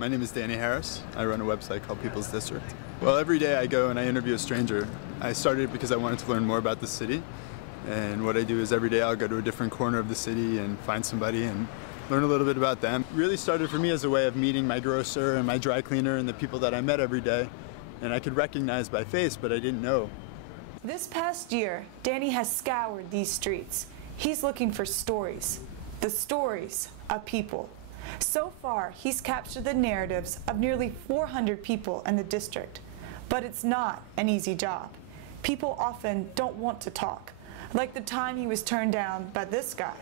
My name is Danny Harris. I run a website called People's District. Well, every day I go and I interview a stranger. I started because I wanted to learn more about the city. And what I do is every day I'll go to a different corner of the city and find somebody and learn a little bit about them. It really started for me as a way of meeting my grocer and my dry cleaner and the people that I met every day. And I could recognize by face, but I didn't know. This past year, Danny has scoured these streets. He's looking for stories, the stories of people. So far, he's captured the narratives of nearly 400 people in the district. But it's not an easy job. People often don't want to talk, like the time he was turned down by this guy.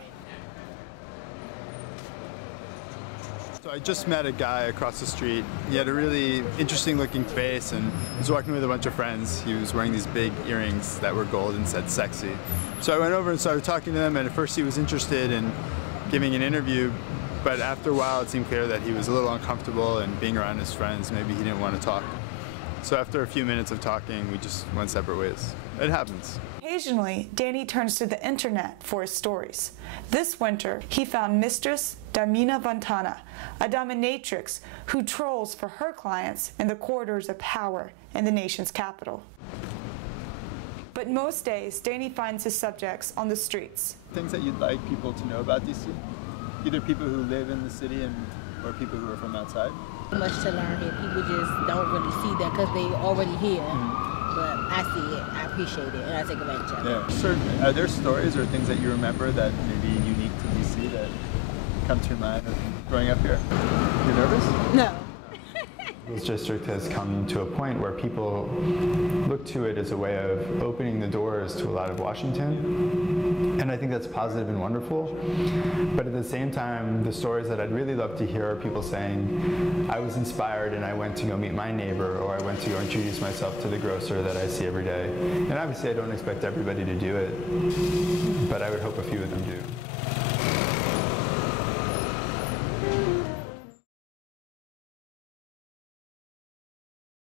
So I just met a guy across the street. He had a really interesting looking face and he was walking with a bunch of friends. He was wearing these big earrings that were gold and said sexy. So I went over and started talking to him, and at first he was interested in giving an interview, but after a while it seemed clear that he was a little uncomfortable and being around his friends, maybe he didn't want to talk. So after a few minutes of talking, we just went separate ways. It happens. Occasionally, Danny turns to the internet for his stories. This winter, he found Mistress Damina Vantana, a dominatrix who trolls for her clients in the corridors of power in the nation's capital. But most days, Danny finds his subjects on the streets. Things that you'd like people to know about DC? Either people who live in the city or people who are from outside? Much to learn here. People just don't really see that because they already here. But I see it, I appreciate it, and I take advantage of it. Yeah. Certainly. Are there stories or things that you remember that may be unique to DC that come to your mind of growing up here? You're nervous? No. This district has come to a point where people look to it as a way of opening the doors to a lot of Washington. And I think that's positive and wonderful. But at the same time, the stories that I'd really love to hear are people saying, I was inspired and I went to go meet my neighbor, or I went to go introduce myself to the grocer that I see every day. And obviously I don't expect everybody to do it, but I would hope a few of them do.